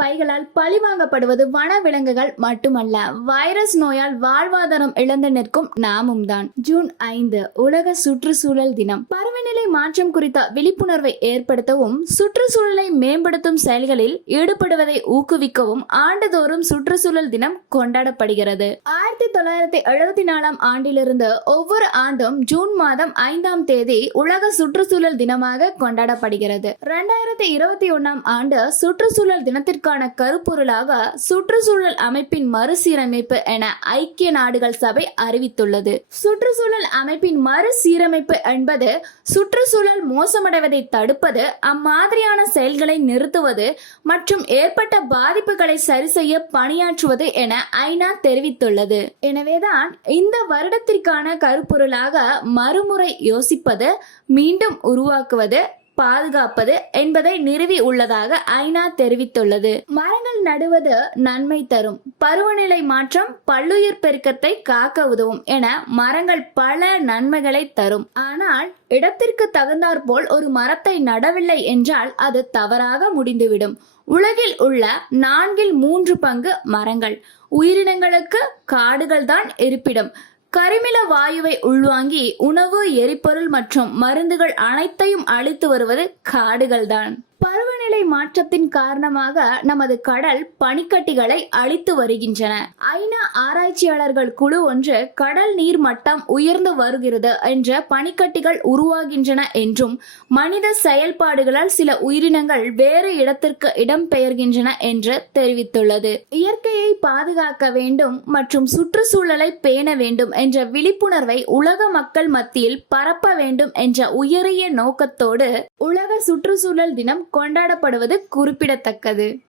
பைகளால் பழிவாங்கப்படுவது வனவிலங்குகள் மட்டுமல்ல, வைரஸ் நோயால் வாழ்வாதாரம் இழந்து நிற்கும் நாமும் தான். ஜூன் 5 உலக சுற்றுச்சூழல் தினம். பருவநிலை மாற்றம் குறித்த விழிப்புணர்வை ஏற்படுத்தவும் சுற்றுச்சூழலை மேம்படுத்தும் செயல்களில் ஈடுபடுவதை ஊக்குவிக்கவும் ஆண்டுதோறும் சுற்றுச்சூழல் தினம் கொண்டாடப்படுகிறது. 1974 ஆண்டிலிருந்து ஒவ்வொரு ஆண்டும் ஜூன் மாதம் 5ஆம் தேதி உலக சுற்றுச்சூழல் தினமாக கொண்டாடப்படுகிறது. 2021ஆம் ஆண்டு சுற்றுச்சூழல் தினத்திற்கான கருப்பொருளாக சுற்றுச்சூழல் அமைப்பின் மறுசீரமைப்பு என ஐக்கிய நாடுகள் சபை அறிவித்துள்ளது. சுற்றுச்சூழல் அமைப்பின் மறுசீரமைப்பு என்பது சுற்றுச்சூழல் மோசமடைவதை தடுப்பது, அம்மாதிரியான செயல்களை நிறுத்துவது மற்றும் ஏற்பட்ட பாதிப்புகளை சரி செய்ய பணியாற்றுவது என ஐநா தெரிவித்துள்ளது. எனவேதான் இந்த வருடத்திற்கான கருப்பொருளாக மறுமுறை யோசிப்பது, மீண்டும் உருவாக்குவது, பாதுகாப்பது என்பதை நிறுவி உள்ளதாக ஐநா தெரிவித்துள்ளது. மரங்கள் நடுவது நன்மை தரும், பருவநிலை மாற்றம் பல்லுயிர் பெருக்கத்தை காக்க உதவும் என மரங்கள் பல நன்மைகளை தரும். ஆனால் இடத்திற்கு தகுந்தாற்போல் ஒரு மரத்தை நடவில்லை என்றால் அது தவறாக முடிந்துவிடும். உலகில் உள்ள 4/3 பங்கு மரங்கள். உயிரினங்களுக்கு காடுகள் தான் இருப்பிடம். கரிமில வாயுவை உள்வாங்கி உணவு, எரிபொருள் மற்றும் மருந்துகள் அனைத்தையும் அளித்து வருவது காடுகள்தான். பருவநிலை மாற்றத்தின் காரணமாக நமது கடல் பனிக்கட்டிகளை அழித்து வருகின்றன. ஐநா ஆராய்ச்சியாளர்கள் குழு ஒன்று கடல் நீர் மட்டம் உயர்ந்து வருகிறது என்ற பனிக்கட்டிகள் உருவாகின்றன என்றும், மனித செயல்பாடுகளால் சில உயிரினங்கள் வேறு இடத்திற்கு இடம்பெயர்கின்றன என்று தெரிவித்துள்ளது. இயற்கையை பாதுகாக்க வேண்டும் மற்றும் சுற்றுச்சூழலை பேண வேண்டும் என்ற விழிப்புணர்வை உலக மக்கள் மத்தியில் பரப்ப வேண்டும் என்ற உயரிய நோக்கத்தோடு உலக சுற்றுச்சூழல் தினம் கொண்டாடப்படுவது குறிப்பிடத்தக்கது.